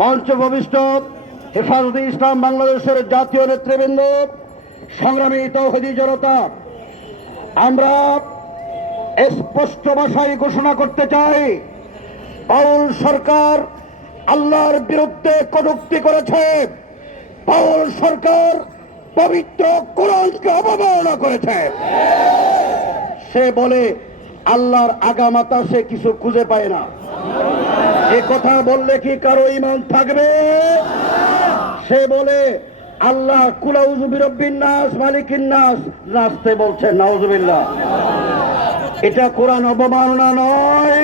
মঞ্চ ভবিষ্ঠ হেফাজতে ইসলাম বাংলাদেশের জাতীয় নেতৃবৃন্দ, সংগ্রামী তৌহিদি জনতা, আমরা স্পষ্ট ভাষায় ঘোষণা করতে চাই বাউল সরকার আল্লাহর বিরুদ্ধে কটুক্তি করেছে। বাউল সরকার পবিত্র কোরআনকে অবমাননা করেছে। সে বলে, আল্লাহর আগামাতা সে কিছু খুঁজে পায় না। এ কথা বললে কি কারও ইমান থাকবে? সে বলে, আল্লাহ কুলাউজুবিরব্বিন নাস, মালিকিন নাস। নাচতে বলছে, নাউজুবিল্লাহ। এটা কোরআন অবমাননা নয়।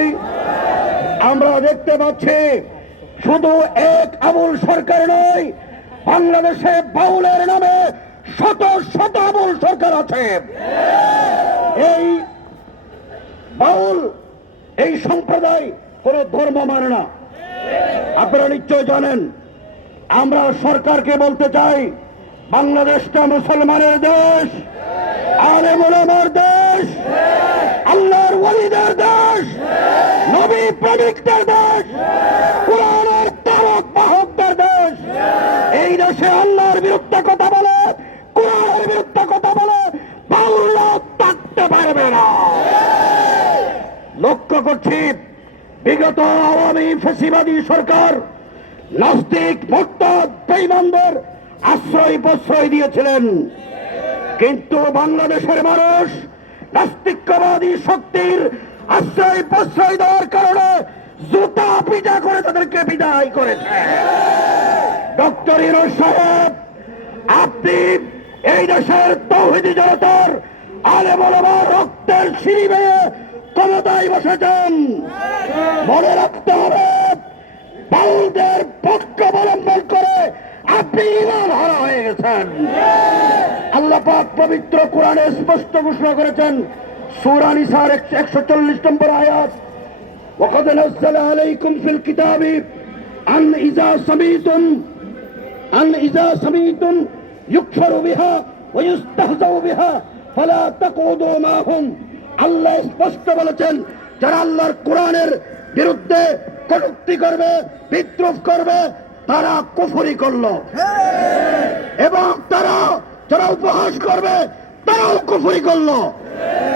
আমরা দেখতে পাচ্ছি, শুধু এক আবুল সরকার নয়, বাংলাদেশে বাউলের নামে শত শত আবুল সরকার আছে। এই বাউল, এই সম্প্রদায় কোন ধর্ম মানে না। আপনারা নিশ্চয় জানেন, আমরা সরকারকে বলতে চাই, বাংলাদেশটা মুসলমানের দেশ আলে মোলামার দেশ, আল্লাহর ওয়ালিদের দেশ, নবী প্রেমিকদের দেশ, কোরআনের তারক বাহকদের দেশ। এই দেশে আল্লাহর বিরুদ্ধে কথা বলে, কোরআনের বিরুদ্ধে কথা বলে বাউল্লা থাকতে পারবে না। লক্ষ্য করছি বিগত আওয়ামী ফেসিবাদী সরকার নাস্তিক ভক্ত বেইমানদের আশ্রয় প্রশ্রয় দিয়েছিলেন। কিন্তু বাংলাদেশের মানুষ নাস্তিকবাদী শক্তির আশ্রয় প্রশ্রয় দেওয়ার কারণে জুতা পিটা করে তাদেরকে বিদায় করেছে। ডক্টর ইরো সাহেব, আপনি এই দেশের তৌহিদি জনতার আলে বলবা রক্তের সিঁড়ি বেয়ে ক্ষমতায় বসেছেন মনে রাখতে হবে বাউলদের পক্ষ অবলম্বন করে আপনি ইমান হারা হয়ে গেছেন আল্লাহ পাক পবিত্র কোরআনে স্পষ্ট ঘোষণা করেছেন সূরা নিসার একশো চল্লিশ নম্বর আয়াত وقد نزل عليكم في الكتاب أن إذا سميتم أن إذا سميتم يكفر بها ويستهزأ بها فلا تقعدوا معهم আল্লাহ স্পষ্ট বলেছেন, যারা আল্লাহর কোরআনের বিরুদ্ধে কটুক্তি করবে বিদ্রোহ করবে, তারা কুফরি করল। এবং তারা, যারা উপহাস করবে, তারাও কুফরি করল।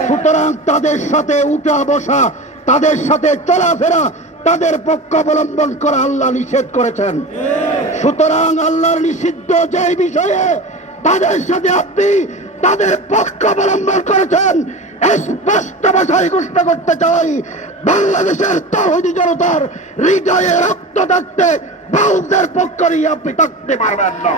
সুতরাং তাদের সাথে উঠা বসা, তাদের সাথে চলাফেরা, তাদের পক্ষ অবলম্বন করা আল্লাহ নিষেধ করেছেন। সুতরাং আল্লাহর নিষিদ্ধ যে বিষয়ে তাদের সাথে আপনি তাদের পক্ষ অবলম্বন করেছেন স্পষ্ট ভাষায় ঘোষণা করতে চাই, বাংলাদেশের তহদি জনতার হৃদয়ে রক্ত থাকতে বাউদের পক্ষ নিয়ে আপনি থাকতে পারবেন না।